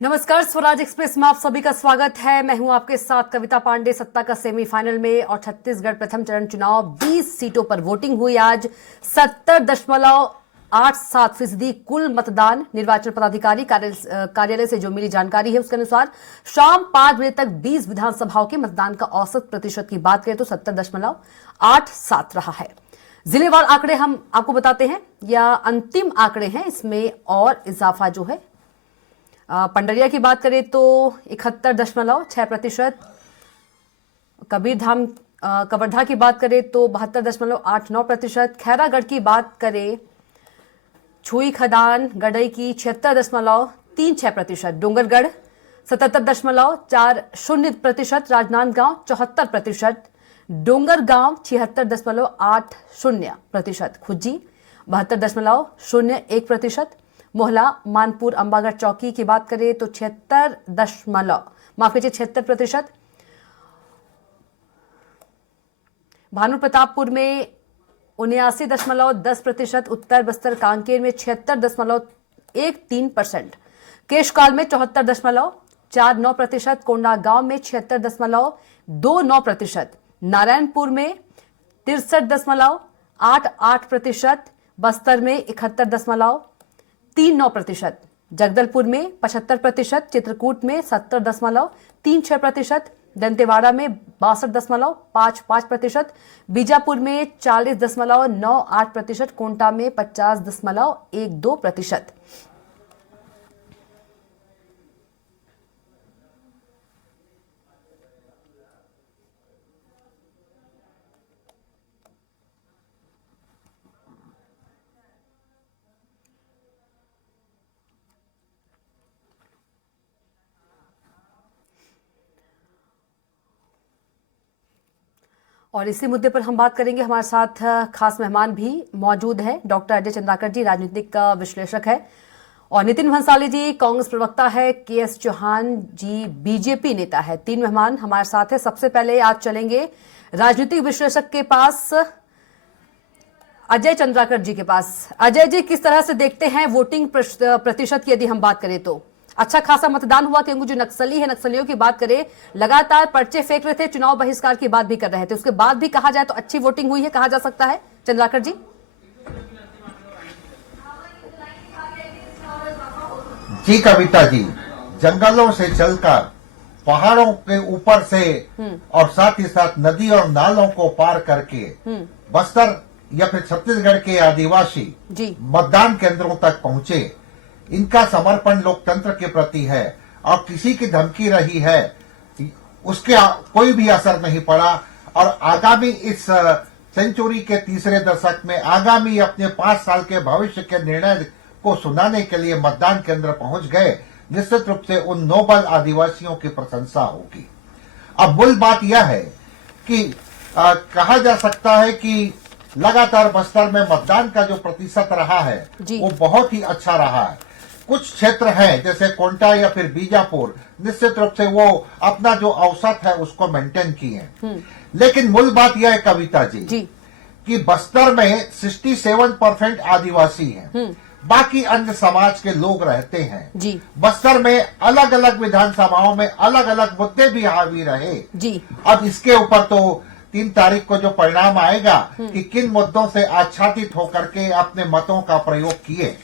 नमस्कार, स्वराज एक्सप्रेस में आप सभी का स्वागत है। मैं हूं आपके साथ कविता पांडे। सत्ता का सेमीफाइनल में और छत्तीसगढ़ प्रथम चरण चुनाव 20 सीटों पर वोटिंग हुई। आज 70.87% कुल मतदान। निर्वाचन पदाधिकारी कार्यालय से जो मिली जानकारी है उसके अनुसार शाम 5 बजे तक 20 विधानसभाओं के मतदान का औसत प्रतिशत की बात करें तो 70.87 रहा है। जिलेवार आंकड़े हम आपको बताते हैं, या अंतिम आंकड़े हैं, इसमें और इजाफा जो है। पंडरिया की बात करें तो 71.6%, कवर्धा की बात करें तो 72.89%, खैरागढ़ की बात करें, छुई खदान गडई की 76.36%, डोंगरगढ़ 77.40%, राजनांदगांव 74%, डोंगरगांव 76.80%, खुज्जी 72.01%, मोहला, मानपुर, अंबागढ़ चौकी की बात करें तो 76%। भानु प्रतापपुर में 79.10%, उत्तर बस्तर कांकेर में 76.13%, केशकाल में 74.49%, कोंडागांव में 76.29%, नारायणपुर में 63.88%, बस्तर में 71.39%, जगदलपुर में 75%, चित्रकूट में 70.36%, दंतेवाड़ा में 62.55%, बीजापुर में 40.98%, कोंटा में 50.12%। और इसी मुद्दे पर हम बात करेंगे। हमारे साथ खास मेहमान भी मौजूद है। डॉक्टर अजय चंद्राकर जी राजनीतिक विश्लेषक है, और नितिन भंसाली जी कांग्रेस प्रवक्ता है, के.एस. चौहान जी बीजेपी नेता है। 3 मेहमान हमारे साथ है। सबसे पहले आज चलेंगे राजनीतिक विश्लेषक के पास, अजय चंद्राकर जी के पास। अजय जी, किस तरह से देखते हैं वोटिंग प्रतिशत की? यदि हम बात करें तो अच्छा खासा मतदान हुआ, क्योंकि जो नक्सली है, नक्सलियों की बात करें, लगातार पर्चे फेंक रहे थे, चुनाव बहिष्कार की बात भी कर रहे थे, उसके बाद भी कहा जाए तो अच्छी वोटिंग हुई है, कहा जा सकता है। चंद्राकर जी। जी कविता जी, जंगलों से चलकर पहाड़ों के ऊपर से और साथ ही साथ नदी और नालों को पार करके बस्तर या फिर छत्तीसगढ़ के आदिवासी मतदान केंद्रों तक पहुंचे। इनका समर्पण लोकतंत्र के प्रति है, और किसी की धमकी रही है उसके कोई भी असर नहीं पड़ा। और आगामी इस सेंचुरी के तीसरे दशक में आगामी अपने 5 साल के भविष्य के निर्णय को सुनाने के लिए मतदान केंद्र पहुंच गए। निश्चित रूप से उन नोबल आदिवासियों की प्रशंसा होगी। अब मूल बात यह है कि कहा जा सकता है कि लगातार बस्तर में मतदान का जो प्रतिशत रहा है वो बहुत ही अच्छा रहा है। कुछ क्षेत्र हैं जैसे कोंटा या फिर बीजापुर, निश्चित रूप से वो अपना जो औसत है उसको मेंटेन किए। लेकिन मूल बात यह है कविता जी कि बस्तर में 67% आदिवासी हैं, बाकी अन्य समाज के लोग रहते हैं। बस्तर में अलग अलग विधानसभाओं में अलग अलग मुद्दे भी हावी रहे। अब इसके ऊपर तो 3 तारीख को जो परिणाम आएगा कि किन मुद्दों से आच्छादित होकर के अपने मतों का प्रयोग किए।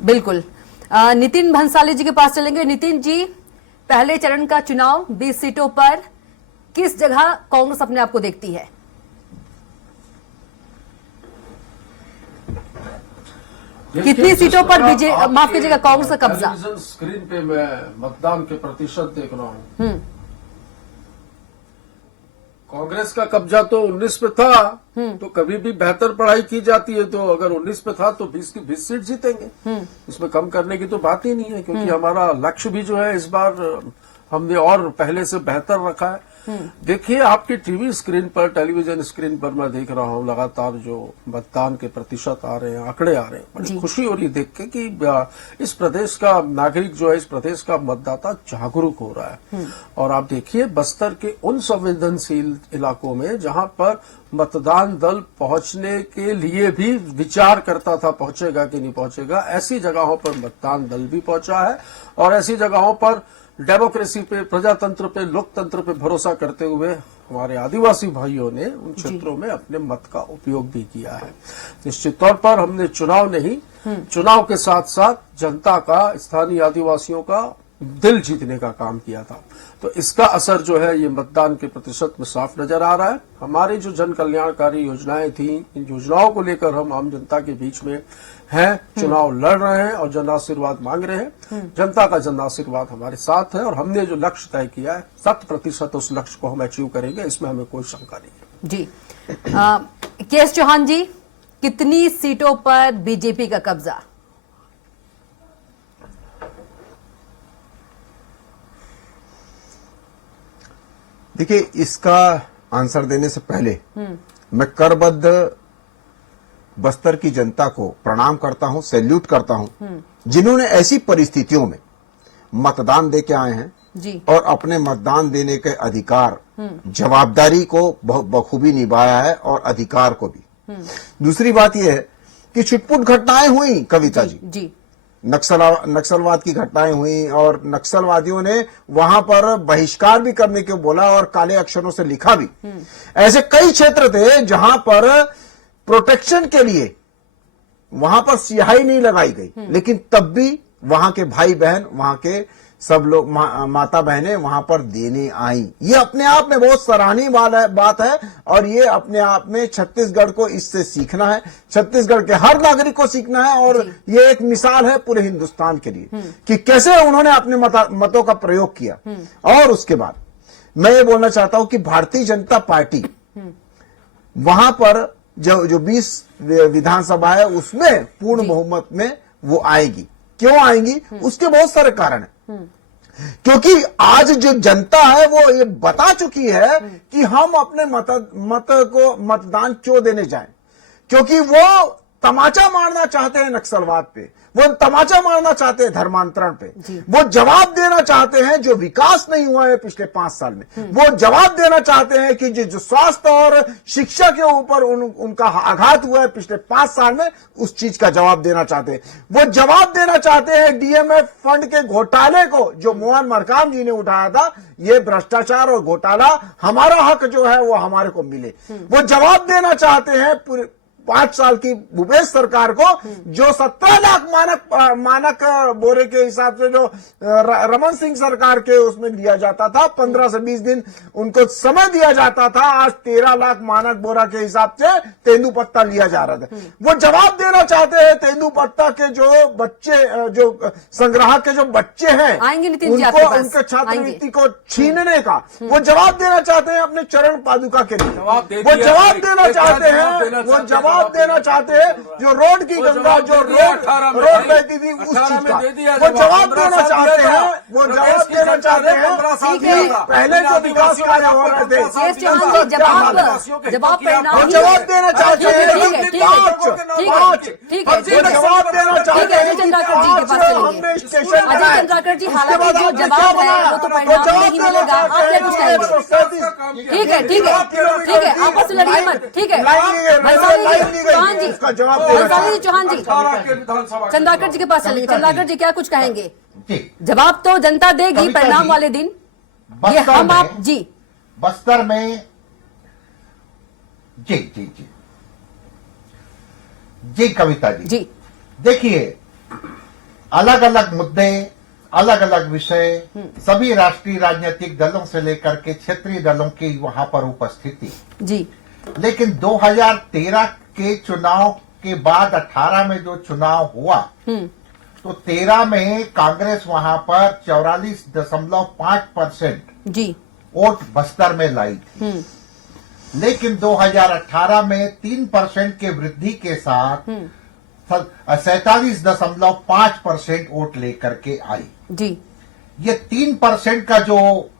बिल्कुल। नितिन भंसाली जी के पास चलेंगे। नितिन जी, पहले चरण का चुनाव 20 सीटों पर किस जगह कांग्रेस अपने आप को देखती है? कितनी सीटों पर माफ कीजिएगा कांग्रेस का कब्जा? स्क्रीन पे मैं मतदान के प्रतिशत देख रहा हूँ। कांग्रेस का कब्जा तो 19 पे था, तो कभी भी बेहतर पढ़ाई की जाती है, तो अगर 19 पे था तो 20 की 20 सीट जीतेंगे। इसमें कम करने की तो बात ही नहीं है, क्योंकि हमारा लक्ष्य भी जो है इस बार हमने और पहले से बेहतर रखा है। देखिए, आपकी टीवी स्क्रीन पर, टेलीविजन स्क्रीन पर मैं देख रहा हूं लगातार जो मतदान के प्रतिशत आ रहे हैं, आंकड़े आ रहे हैं। बड़ी खुशी हो रही देख के कि इस प्रदेश का नागरिक जो है, इस प्रदेश का मतदाता जागरूक हो रहा है। और आप देखिए, बस्तर के उन संवेदनशील इलाकों में जहां पर मतदान दल पहुंचने के लिए भी विचार करता था पहुंचेगा कि नहीं पहुंचेगा, ऐसी जगहों पर मतदान दल भी पहुंचा है। और ऐसी जगहों पर डेमोक्रेसी पे, प्रजातंत्र पे, लोकतंत्र पे भरोसा करते हुए हमारे आदिवासी भाइयों ने उन क्षेत्रों में अपने मत का उपयोग भी किया है। निश्चित तौर पर हमने चुनाव नहीं, चुनाव के साथ साथ जनता का, स्थानीय आदिवासियों का दिल जीतने का काम किया था। तो इसका असर जो है ये मतदान के प्रतिशत में साफ नजर आ रहा है। हमारी जो जन कल्याणकारी योजनाएं थी, इन योजनाओं को लेकर हम आम जनता के बीच में हैं, चुनाव लड़ रहे हैं और जन आशीर्वाद मांग रहे हैं। जनता का जन आशीर्वाद हमारे साथ है और हमने जो लक्ष्य तय किया है 100% उस लक्ष्य को हम अचीव करेंगे, इसमें हमें कोई शंका नहीं है। जी के.एस. चौहान जी, कितनी सीटों पर बीजेपी का कब्जा? देखिए, इसका आंसर देने से पहले मैं करबद्ध बस्तर की जनता को प्रणाम करता हूं, सैल्यूट करता हूं, जिन्होंने ऐसी परिस्थितियों में मतदान दे के आए हैं जी। और अपने मतदान देने के अधिकार, जवाबदारी को बखूबी निभाया है और अधिकार को भी। दूसरी बात यह है कि छिटपुट घटनाएं हुई कविता जी। नक्सलवाद की घटनाएं हुई और नक्सलवादियों ने वहां पर बहिष्कार भी करने को बोला और काले अक्षरों से लिखा भी। ऐसे कई क्षेत्र थे जहां पर प्रोटेक्शन के लिए वहां पर स्याही नहीं लगाई गई, लेकिन तब भी वहां के भाई बहन, वहां के सब लोग, माता बहनें वहां पर देने आई। ये अपने आप में बहुत सराहनीय बात है और ये अपने आप में छत्तीसगढ़ को इससे सीखना है, छत्तीसगढ़ के हर नागरिक को सीखना है। और ये एक मिसाल है पूरे हिंदुस्तान के लिए कि कैसे उन्होंने अपने मतों का प्रयोग किया। और उसके बाद मैं ये बोलना चाहता हूं कि भारतीय जनता पार्टी वहां पर जो 20 विधानसभा है उसमें पूर्ण बहुमत में वो आएगी। क्यों आएंगी? उसके बहुत सारे कारण हैं। क्योंकि आज जो जनता है वो ये बता चुकी है कि हम अपने मतदान क्यों देने जाएं। क्योंकि वो तमाचा मारना चाहते हैं नक्सलवाद पे, वो तमाचा मारना चाहते हैं धर्मांतरण पे, वो जवाब देना चाहते हैं जो विकास नहीं हुआ है पिछले 5 साल में, वो जवाब देना चाहते हैं कि जो स्वास्थ्य और शिक्षा के ऊपर उनका आघात हुआ है पिछले 5 साल में, उस चीज का जवाब देना चाहते हैं। वो जवाब देना चाहते हैं डीएमएफ फंड के घोटाले को जो मोहन मरकाम जी ने उठाया था। ये भ्रष्टाचार और घोटाला, हमारा हक जो है वो हमारे को मिले। वो जवाब देना चाहते हैं 5 साल की भूपेश सरकार को जो 17 लाख मानक बोरे के हिसाब से जो रमन सिंह सरकार के उसमें लिया जाता था, 15 से 20 दिन उनको समय दिया जाता था, आज 13 लाख मानक बोरा के हिसाब से तेंदुपत्ता लिया जा रहा था। वो जवाब देना चाहते हैं तेंदुपत्ता के जो बच्चे, जो संग्राहक के जो बच्चे हैं उनको, उनके छात्रवृत्ति को छीनने का वो जवाब देना चाहते हैं अपने चरण पादुका के लिए। वो जवाब देना चाहते हैं, वो जवाब देना चाहते हैं जो रोड की गंगा, जो रोड बहती थी उस चीज का वो जवाब देना चाहते हैं। वो जवाब देना चाहते हैं पहले जो विकास कार्य हो रहे थे जवाब जवाब देना चाहते हैं। ठीक है, जवाब देना चाहते हैं। हमने स्टेशन अजय चंद्राकर जी, हालांकि जो जवाब है वो तो परिणाम नहीं मिलेगा, आप क्या कुछ कहेंगे? ठीक है, ठीक है, ठीक है, आपस में लड़िए मत। ठीक है, चौहान जी, चौहान जी, चंद्राकर जी के पास चलेंगे। चंद्राकर जी क्या कुछ कहेंगे? जवाब तो जनता देगी परिणाम वाले दिन। ये हम आप जी बस्तर में जी जी जी जी कविता जी देखिए, अलग अलग मुद्दे, अलग अलग विषय, सभी राष्ट्रीय राजनीतिक दलों से लेकर के क्षेत्रीय दलों की वहां पर उपस्थिति जी। लेकिन 2013 के चुनाव के बाद 18 में जो चुनाव हुआ तो 13 में कांग्रेस वहां पर 44.5% जी वोट बस्तर में लाई थी। लेकिन 2018 में 3% के वृद्धि के साथ 47.5% वोट लेकर के आई जी। ये 3% का जो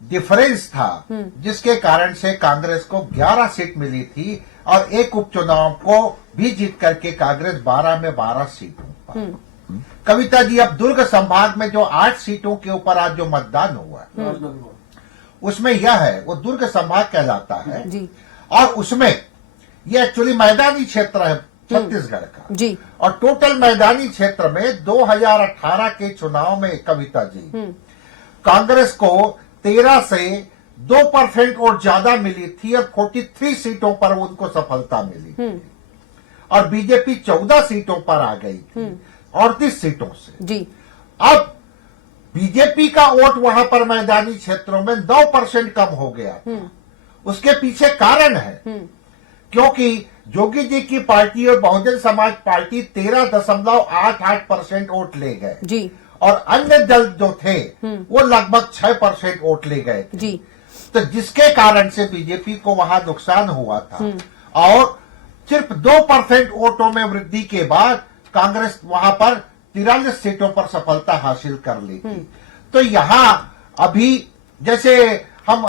डिफरेंस था जिसके कारण से कांग्रेस को 11 सीट मिली थी और एक उपचुनाव को भी जीत करके कांग्रेस 12 में 12 सीटों पर। कविता जी, अब दुर्ग संभाग में जो 8 सीटों के ऊपर आज जो मतदान हुआ उसमें यह है, वो दुर्ग संभाग कहलाता है जी। और उसमें ये एक्चुअली मैदानी क्षेत्र है छत्तीसगढ़ का जी। और टोटल मैदानी क्षेत्र में 2018 के चुनाव में कविता जी कांग्रेस को 13 से 2% और ज्यादा मिली थी और 43 सीटों पर उनको सफलता मिली थी और बीजेपी 14 सीटों पर आ गई थी 38 सीटों से। जी। अब बीजेपी का वोट वहां पर मैदानी क्षेत्रों में 9% कम हो गया था। उसके पीछे कारण है क्योंकि जोगी जी की पार्टी और बहुजन समाज पार्टी 13.88% वोट ले गए जी। और अन्य दल जो थे वो लगभग 6% वोट ले गए थे। जी। तो जिसके कारण से बीजेपी को वहां नुकसान हुआ था और सिर्फ 2% वोटों में वृद्धि के बाद कांग्रेस वहां पर 43 सीटों पर सफलता हासिल कर ली थी। तो यहां अभी जैसे हम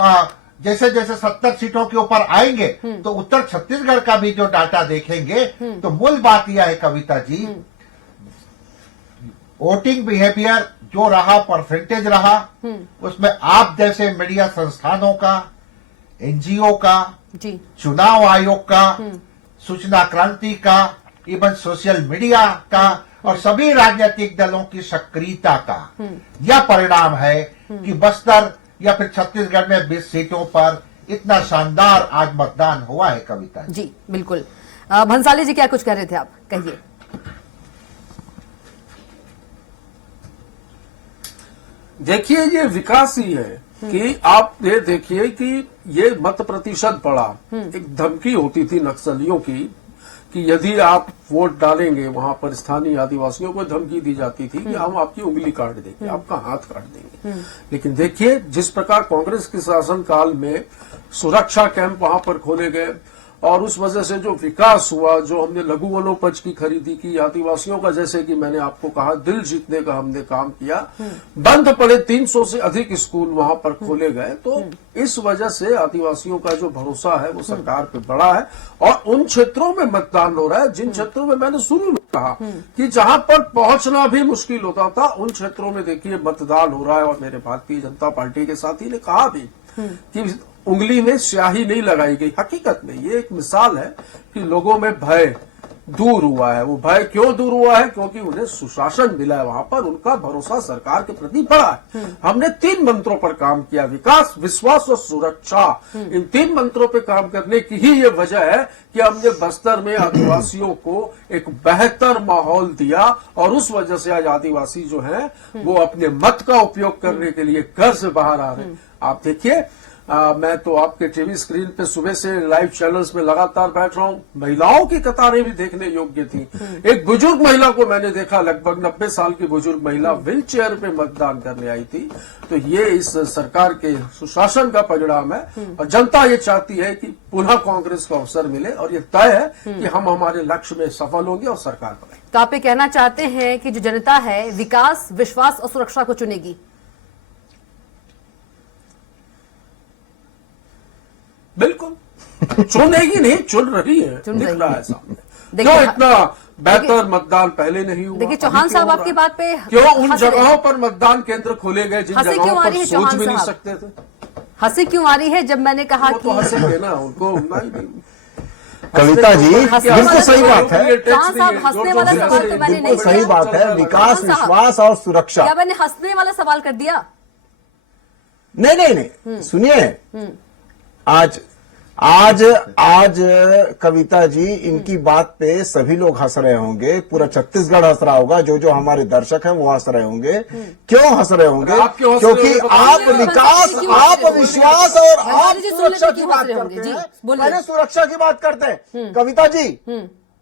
जैसे जैसे 70 सीटों के ऊपर आएंगे तो उत्तर छत्तीसगढ़ का भी जो डाटा देखेंगे तो मूल बात यह है कविता जी, वोटिंग बिहेवियर जो रहा, परसेंटेज रहा, उसमें आप जैसे मीडिया संस्थानों का, एनजीओ का, जी। चुनाव आयोग का, सूचना क्रांति का, इवन सोशल मीडिया का और सभी राजनीतिक दलों की सक्रियता का यह परिणाम है कि बस्तर या फिर छत्तीसगढ़ में 20 सीटों पर इतना शानदार आज मतदान हुआ है कविता जी। बिल्कुल। भंसाली जी क्या कुछ कह रहे थे आप, कहिए। देखिए, ये विकास ही है कि आप ये देखिए कि ये मत प्रतिशत बढ़ा। एक धमकी होती थी नक्सलियों की कि यदि आप वोट डालेंगे, वहां पर स्थानीय आदिवासियों को धमकी दी जाती थी कि हम आपकी उंगली काट देंगे, आपका हाथ काट देंगे। लेकिन देखिए, जिस प्रकार कांग्रेस के शासनकाल में सुरक्षा कैंप वहां पर खोले गए और उस वजह से जो विकास हुआ, जो हमने लघु वनोपज की खरीदी की, आदिवासियों का जैसे कि मैंने आपको कहा दिल जीतने का हमने काम किया, बंद पड़े 300 से अधिक स्कूल वहां पर खोले गए। तो इस वजह से आदिवासियों का जो भरोसा है वो सरकार पे बढ़ा है और उन क्षेत्रों में मतदान हो रहा है जिन क्षेत्रों में मैंने शुरू में कहा कि जहां पर पहुंचना भी मुश्किल होता था, उन क्षेत्रों में देखिए मतदान हो रहा है। और मेरे भारतीय जनता पार्टी के साथी ने कहा भी कि उंगली में स्याही नहीं लगाई गई। हकीकत में ये एक मिसाल है कि लोगों में भय दूर हुआ है। वो भय क्यों दूर हुआ है? क्योंकि उन्हें सुशासन मिला है, वहां पर उनका भरोसा सरकार के प्रति बढ़ा है। हमने 3 मंत्रों पर काम किया, विकास, विश्वास और सुरक्षा। इन 3 मंत्रों पर काम करने की ही ये वजह है कि हमने बस्तर में आदिवासियों को एक बेहतर माहौल दिया और उस वजह से आज आदिवासी जो है वो अपने मत का उपयोग करने के लिए घर से बाहर आ रहे हैं। आप देखिए, मैं तो आपके टीवी स्क्रीन पे सुबह से लाइव चैनल्स में लगातार बैठ रहा हूं। महिलाओं की कतारें भी देखने योग्य थी। एक बुजुर्ग महिला को मैंने देखा, लगभग 90 साल की बुजुर्ग महिला व्हील चेयर पे मतदान करने आई थी। तो ये इस सरकार के सुशासन का परिणाम है और जनता ये चाहती है कि पुनः कांग्रेस को अवसर मिले और ये तय है कि हम हमारे लक्ष्य में सफल होंगे और सरकार बनाएंगे। तो आप ये कहना चाहते हैं कि जो जनता है विकास, विश्वास और सुरक्षा को चुनेगी? बिल्कुल चुनेगी नहीं, चुन रही है, दिख रहा है सामने। क्यों इतना बेहतर मतदान पहले नहीं हुआ? देखिए चौहान साहब आपकी बात पे क्यों उन जगहों पर मतदान केंद्र खोले गए जिन जगहों पर सोच भी नहीं सकते थे? हंसी क्यों आ रही है जब मैंने कहा कि तो हंसेंगे ना, उनको कविता जी बिल्कुल सही बात है। चौहान साहब हंसने वाला सवाल तो मैंने नहीं सही किया। बात है, विकास, विश्वास और सुरक्षा। क्या मैंने हंसने वाला सवाल कर दिया? नहीं, सुनिए, आज कविता जी इनकी बात पे सभी लोग हंस रहे होंगे, पूरा छत्तीसगढ़ हंस रहा होगा, जो हमारे दर्शक हैं वो हंस रहे होंगे। क्यों हंस रहे होंगे? क्योंकि आप विकास, आप विश्वास और आप सुरक्षा की बात करते हैं। पहले सुरक्षा की बात करते हैं कविता जी,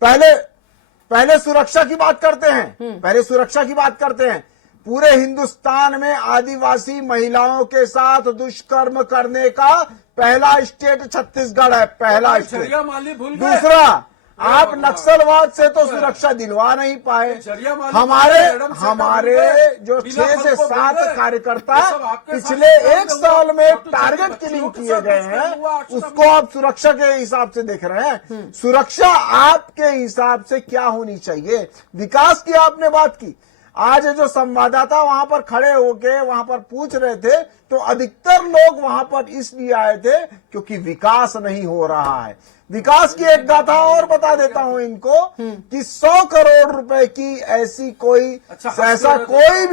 पहले सुरक्षा की बात करते हैं, पहले सुरक्षा की बात करते हैं। पूरे हिंदुस्तान में आदिवासी महिलाओं के साथ दुष्कर्म करने का पहला स्टेट छत्तीसगढ़ है, पहला स्टेट। माली भूल गए। दूसरा, आप नक्सलवाद से तो सुरक्षा दिलवा नहीं पाए। जरिया मालिक हमारे मैडम से हमारे करेंगे, जो बिना 6 से फल को 7 बोले, कार्यकर्ता ये सब आपके पिछले साथ 1 साल में छोटे टारगेट बच्चों किलिंग के किए साथ गए दुष्कर्म हुआ, हैं, आज तक उसको आप सुरक्षा के हिसाब से देख रहे हैं। सुरक्षा आपके हिसाब से क्या होनी चाहिए? विकास की आपने बात की। आज जो संवाददाता वहां पर खड़े होके वहां पर पूछ रहे थे, तो अधिकतर लोग वहां पर इसलिए आए थे क्योंकि विकास नहीं हो रहा है। विकास की एक गाथा और बता देता हूं इनको कि 100 करोड़ रुपए की ऐसी कोई ऐसा कोई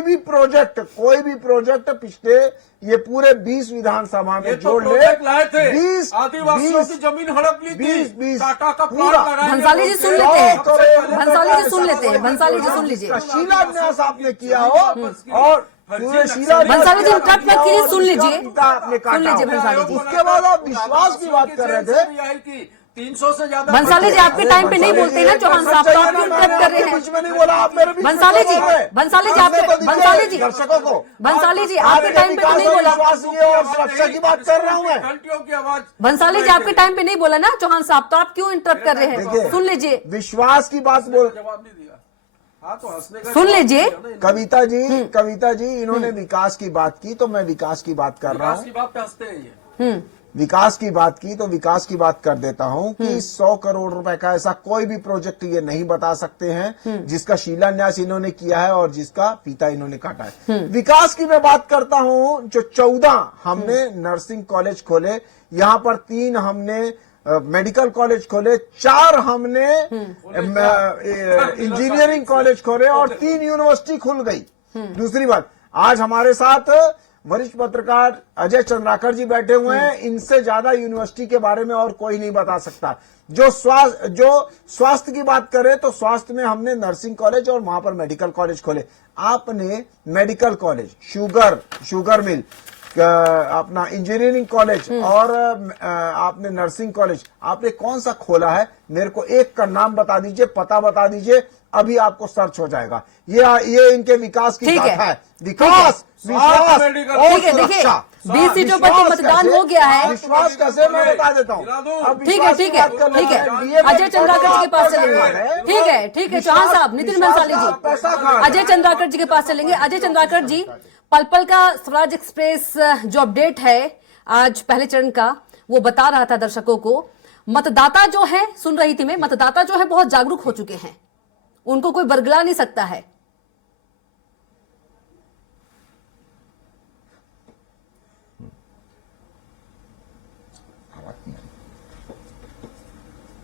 भी प्रोजेक्ट पिछले ये पूरे 20 विधानसभा में ये तो जोड़ ले, प्रोजेक्ट लाए थे, 20 आदिवासियों की जमीन हड़प ली थी, 20 टाटा का पूरा। प्लांट लगाएंगे, भंसाली जी सुन बोलते लेते हैं, सबसे पहले भंसाली जी सुन लेते हैं, भंसाली जी सुन लीजिए। का शिलान्यास आपने किया हो और पूरे शिलान्यास भंसाली जी, आपने इंटरप्ट मत किया कीजिए, और सुन लीजिए। पिता आपने काटा सुन लीजिए हो। भंसाली जी। उसके बाद आप विश्वास की बात कर रहे थे। 300 से ज्यादा भंसाली जी, आपके टाइम पे नहीं बोलते ना चौहान साहब, तो आप क्यों इंटरप्ट कर रहे हैं? बीच में नहीं बोला, आप मेरे बीच में भंसाली जी, बोल रहे हैं। भंसाली जी, करने आपके- तो दीजिए भंसाली जी, दर्शकों को। भंसाली जी, आपके टाइम पे तो नहीं बोला। विश्वास की और सुरक्षा की बात कर रहा हूं मैं। घंटियों की आवाज भंसाली जी, आपके टाइम पे नहीं बोला ना चौहान साहब, तो आप क्यों इंटरप्ट कर रहे हैं? देखिए, सुन लीजिए, विश्वास की बात बोल जवाब नहीं दिया। हाँ तो हंसने का सुन जवाब लीजिए। दिया ना, कविता जी इन्होंने विकास की बात की, तो मैं विकास की बात कर रहा विकास हूं। की बात पे हंसते हैं ये। विकास की बात की तो विकास की बात कर देता हूं कि 100 करोड़ रुपए का ऐसा कोई भी प्रोजेक्ट ये नहीं बता सकते हैं जिसका शिलान्यास इन्होंने किया है और जिसका फीता इन्होंने काटा है। विकास की मैं बात करता हूं, जो 14 हमने नर्सिंग कॉलेज खोले, यहां पर 3 हमने मेडिकल कॉलेज खोले, 4 हमने इंजीनियरिंग कॉलेज खोले और 3 यूनिवर्सिटी खुल गई। दूसरी बात, आज हमारे साथ वरिष्ठ पत्रकार अजय चंद्राकर जी बैठे हुए हैं। इनसे ज्यादा यूनिवर्सिटी के बारे में और कोई नहीं बता सकता। जो स्वास्थ्य की बात करें तो स्वास्थ्य में हमने नर्सिंग कॉलेज और वहां पर मेडिकल कॉलेज खोले। आपने मेडिकल कॉलेज, शुगर मिल, अपना इंजीनियरिंग कॉलेज और आपने नर्सिंग कॉलेज, आपने कौन सा खोला है? मेरे को एक का नाम बता दीजिए, पता बता दीजिए, अभी आपको सर्च हो जाएगा। ये इनके विकास की ठीक है। गाथा है। विकास, विश्वास ठीक है, और देखिए, सुरक्षा। 20 सीटों पर तो विश्वास मतदान कैसे? हो गया है। विश्वास कैसे, मैं बता देता हूँ। अब ठीक है, विश्वास की ठीक है, बात कर ठीक लेते हैं। है। अजय चंद्राकर जी के पास चलेंगे। ठीक है, चौहान साहब, नितिन भंसाली पैसा जी, कहाँ अजय चंद्राकर जी के पास चलेंगे। अजय चंद्राकर जी, पल पल का स्वराज एक्सप्रेस जो अपडेट है आज पहले चरण का, वो बता रहा था दर्शकों को, मतदाता जो है, सुन रही थी मैं, मतदाता जो है बहुत जागरूक हो चुके हैं, उनको कोई बरगला नहीं सकता है।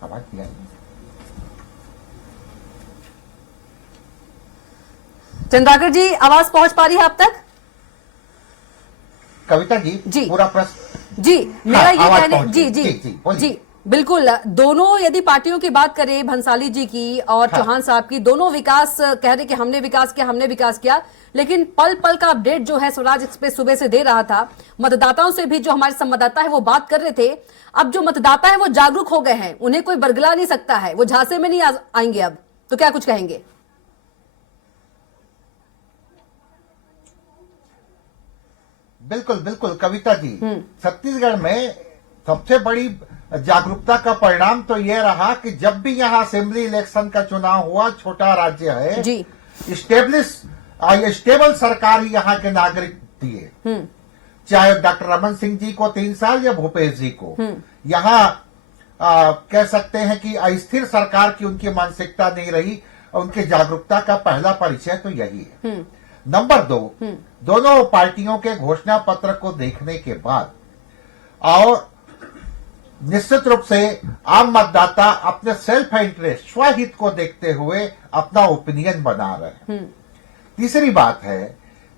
आवाज नहीं आई। चंद्राकर जी, आवाज पहुंच पा रही है आप तक? कविता जी, जी। पूरा प्रश्न जी, मेरा ये आवाज कहने, पहुंची। जी जी जी, बोलिए। जी, बिल्कुल। दोनों यदि पार्टियों की बात करें, भंसाली जी की और चौहान साहब की, दोनों विकास कह रहे कि हमने विकास किया, लेकिन पल पल का अपडेट जो है स्वराज एक्सप्रेस सुबह से दे रहा था, मतदाताओं से भी जो हमारे संवाददाता है वो बात कर रहे थे। अब जो मतदाता है वो जागरूक हो गए हैं, उन्हें कोई बरगला नहीं सकता है, वो झांसे में नहीं आएंगे अब। तो क्या कुछ कहेंगे? बिल्कुल बिल्कुल कविता जी, छत्तीसगढ़ में सबसे बड़ी जागरूकता का परिणाम तो यह रहा कि जब भी यहाँ असेंबली इलेक्शन का चुनाव हुआ, छोटा राज्य है जी, स्टेबल सरकार ही यहाँ के नागरिक दिए, चाहे डॉक्टर रमन सिंह जी को 3 साल या भूपेश जी को। यहाँ कह सकते हैं कि अस्थिर सरकार की उनकी मानसिकता नहीं रही, उनकी जागरूकता का पहला परिचय तो यही है। नंबर 2, दोनों पार्टियों के घोषणा पत्र को देखने के बाद और निश्चित रूप से आम मतदाता अपने सेल्फ इंटरेस्ट, स्वहित को देखते हुए अपना ओपिनियन बना रहे हैं। तीसरी बात है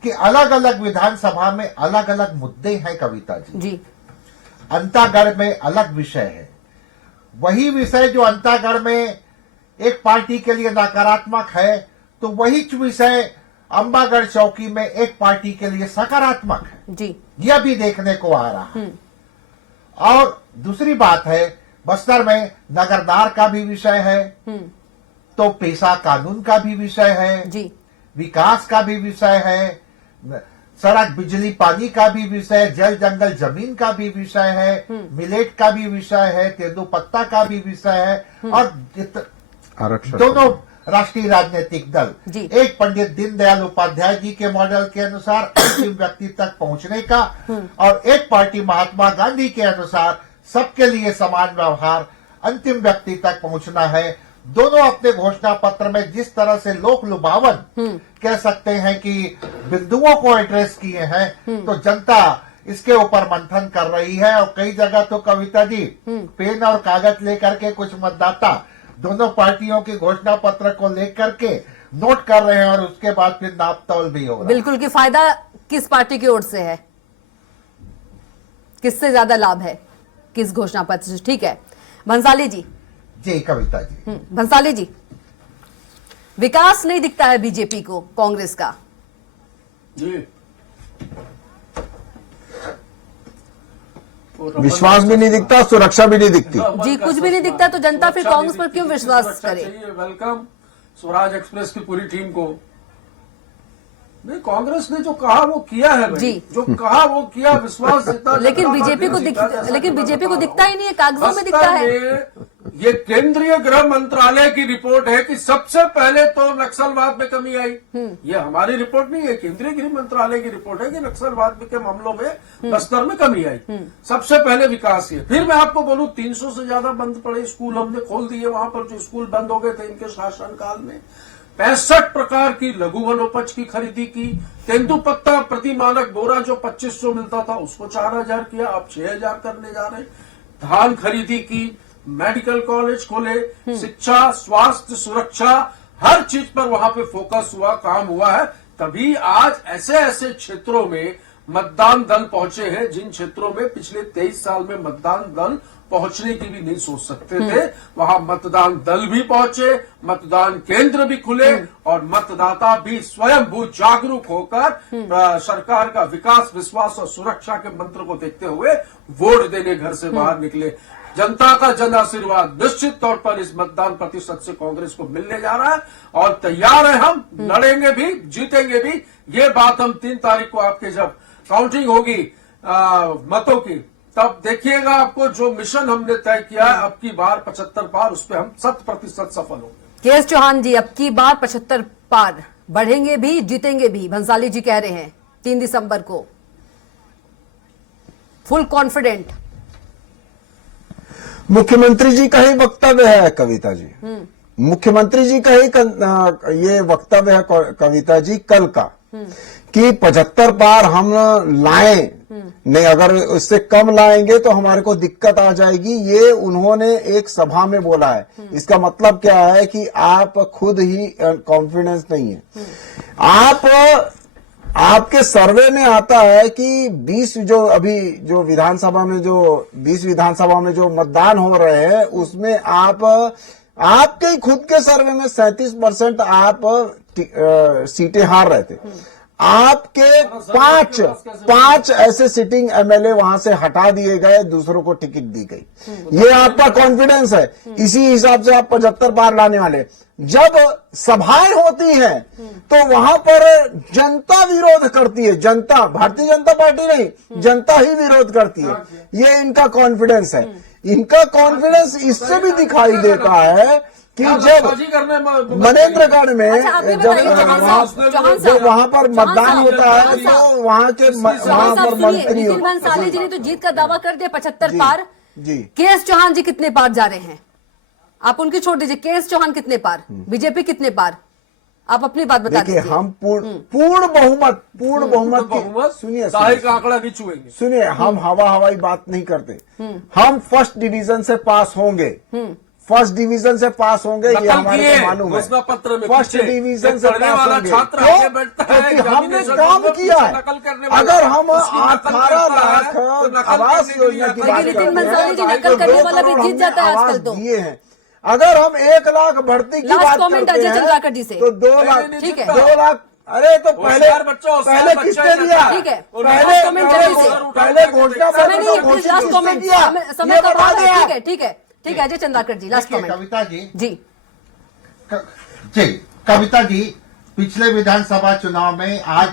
कि अलग अलग विधानसभा में अलग अलग मुद्दे हैं कविता जी। अंतागढ़ में अलग विषय है, वही विषय जो अंतागढ़ में एक पार्टी के लिए नकारात्मक है, तो वही विषय अंबागढ़ चौकी में एक पार्टी के लिए सकारात्मक है जी, यह भी देखने को आ रहा है। और दूसरी बात है, बस्तर में नगरदार का भी विषय है, तो पेशा कानून का भी विषय है जी, विकास का भी विषय है, सड़क बिजली पानी का भी विषय, जल जंगल जमीन का भी विषय है, मिलेट का भी विषय है, तेंदुपत्ता का भी विषय है, और आरक्षण दोनों राष्ट्रीय राजनीतिक दल जी। एक पंडित दीनदयाल उपाध्याय जी के मॉडल के अनुसार अंतिम व्यक्ति तक पहुंचने का, और एक पार्टी महात्मा गांधी के अनुसार सबके लिए समान व्यवहार, अंतिम व्यक्ति तक पहुंचना है। दोनों अपने घोषणा पत्र में जिस तरह से लोक लुभावन कह सकते हैं कि बिंदुओं को एड्रेस किए हैं, तो जनता इसके ऊपर मंथन कर रही है। और कई जगह तो कविता जी पेन और कागज लेकर के कुछ मतदाता दोनों पार्टियों के घोषणा पत्र को लेकर के नोट कर रहे हैं, और उसके बाद फिर नाप तौल भी हो रहा है। बिल्कुल कि फायदा किस पार्टी की ओर से है, किससे ज्यादा लाभ है किस घोषणा पत्र से। ठीक है भंसाली जी। जी कविता जी। भंसाली जी, विकास नहीं दिखता है बीजेपी को, कांग्रेस का। जी विश्वास भी नहीं दिखता, सुरक्षा भी नहीं दिखती। जी, कुछ भी नहीं दिखता तो जनता फिर कांग्रेस पर क्यों विश्वास करे? वेलकम स्वराज एक्सप्रेस की पूरी टीम को। नहीं, कांग्रेस ने जो कहा वो किया है भाई। जी। जो कहा वो किया, विश्वास जितना लेकिन बीजेपी को दिखता ही नहीं है, कागजों में दिखता है। ये केंद्रीय गृह मंत्रालय की रिपोर्ट है कि सबसे पहले तो नक्सलवाद में कमी आई। ये हमारी रिपोर्ट नहीं है, केंद्रीय गृह मंत्रालय की रिपोर्ट है कि नक्सलवाद के मामलों में बस्तर में कमी आई। सबसे पहले विकास ये। फिर मैं आपको बोलूं 300 से ज्यादा बंद पड़े स्कूल हमने खोल दिए, वहां पर जो स्कूल बंद हो गए थे इनके शासनकाल में। 65 प्रकार की लघु वनोपज की खरीदी की। तेंदुपत्ता प्रति मानक बोरा जो 2500 मिलता था उसको 4000 किया, अब 6000 करने जा रहे। धान खरीदी की, मेडिकल कॉलेज खोले, शिक्षा, स्वास्थ्य, सुरक्षा, हर चीज पर वहां पे फोकस हुआ, काम हुआ है। तभी आज ऐसे ऐसे क्षेत्रों में मतदान दल पहुंचे हैं जिन क्षेत्रों में पिछले 23 साल में मतदान दल पहुंचने की भी नहीं सोच सकते थे। वहां मतदान दल भी पहुंचे, मतदान केंद्र भी खुले, और मतदाता भी स्वयंभू जागरूक होकर सरकार का विकास, विश्वास और सुरक्षा के मंत्र को देखते हुए वोट देने घर से बाहर निकले। जनता का जन आशीर्वाद निश्चित तौर पर इस मतदान प्रतिशत से कांग्रेस को मिलने जा रहा है, और तैयार है हम, लड़ेंगे भी, जीतेंगे भी। ये बात हम 3 तारीख को आपके जब काउंटिंग होगी मतों की, तब देखिएगा आपको जो मिशन हमने तय किया है अब की बार 75 पार, उस पर हम 100% सफल होंगे। केएस चौहान जी, अब की बार 75 पार, बढ़ेंगे भी जीतेंगे भी, भंसाली जी कह रहे हैं 3 दिसंबर को, फुल कॉन्फिडेंट। मुख्यमंत्री जी का ही वक्तव्य है कविता जी, मुख्यमंत्री जी का ही ये वक्तव्य है कविता जी कल का, कि 75 पार हम लाएं, नहीं अगर उससे कम लाएंगे तो हमारे को दिक्कत आ जाएगी। ये उन्होंने एक सभा में बोला है। इसका मतलब क्या है कि आप खुद ही कॉन्फिडेंस नहीं है। आपके सर्वे में आता है कि 20 जो अभी जो विधानसभा में जो मतदान हो रहे हैं उसमें आपके ही खुद के सर्वे में 37% आप सीटें हार रहे थे। आपके 5 ऐसे सिटिंग एमएलए वहां से हटा दिए गए, दूसरों को टिकट दी गई। ये आपका कॉन्फिडेंस है, इसी हिसाब से आप 75 पार लाने वाले। जब सभाएं होती हैं तो वहां पर जनता विरोध करती है, जनता, भारतीय जनता पार्टी नहीं, जनता ही विरोध करती है। ये इनका कॉन्फिडेंस है। इनका कॉन्फिडेंस इससे भी दिखाई देता है कि जब मनेंद्रगढ़ में जब वहां पर मतदान होता है तो वहां पर मंत्री नितिन भंसाली जी ने तो जीत का दावा कर दिया 75 पार। जी, केएस चौहान जी कितने पार जा रहे हैं? आप उनकी छोड़ दीजिए, केएस चौहान कितने पार, बीजेपी कितने पार, आप अपनी बात बता दीजिए। हम पूर्ण बहुमत सुनिए, का आंकड़ा नहीं छुएंगे। सुनिए, हम हवाई बात नहीं करते। हम फर्स्ट डिवीजन से पास होंगे, फर्स्ट डिवीजन से पास होंगे, ये हमारे को मालूम है। पत्र में फर्स्ट डिवीजन से पास होंगे, छात्र आगे बैठता है, क्योंकि हमने काम किया है। अगर हम 18 लाख आवास योजना की बात नितिन भंसाली जी, नकल करने वाला भी जीत जाता है आजकल तो। दिए हैं। अगर हम 1 लाख भर्ती की बात करते हैं तो 2 लाख, ठीक है, 2 लाख। अरे तो पहले किसने दिया? ठीक है, पहले घोषणा पत्र लास्ट कमेंट, समय का बाद है। ठीक है, ठीक है अजय चंद्राकर जी, लास्ट कमेंट। कविता जी जी जी, कविता जी, पिछले विधानसभा चुनाव में आज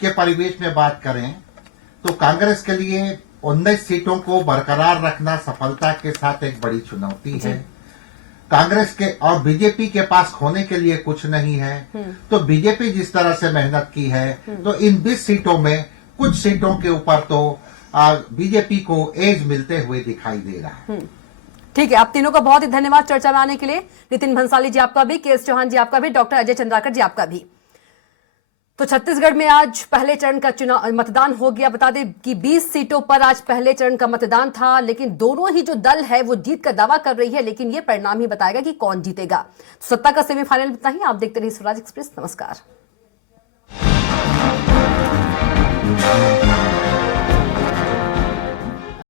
के परिवेश में बात करें तो कांग्रेस के लिए 19 सीटों को बरकरार रखना सफलता के साथ एक बड़ी चुनौती है। कांग्रेस के और बीजेपी के पास खोने के लिए कुछ नहीं है। तो बीजेपी जिस तरह से मेहनत की है तो इन 20 सीटों में कुछ सीटों के ऊपर तो बीजेपी को एज मिलते हुए दिखाई दे रहा है। ठीक है, आप तीनों का बहुत ही धन्यवाद चर्चा में आने के लिए। नितिन भंसाली जी आपका भी, के.एस. चौहान जी आपका भी, डॉक्टर अजय चंद्राकर जी आपका भी। तो छत्तीसगढ़ में आज पहले चरण का चुनाव मतदान हो गया। बता दें कि 20 सीटों पर आज पहले चरण का मतदान था, लेकिन दोनों ही जो दल है वो जीत का दावा कर रही है, लेकिन ये परिणाम ही बताएगा कि कौन जीतेगा। तो सत्ता का सेमीफाइनल इतना ही। आप देखते रहिए स्वराज एक्सप्रेस। नमस्कार।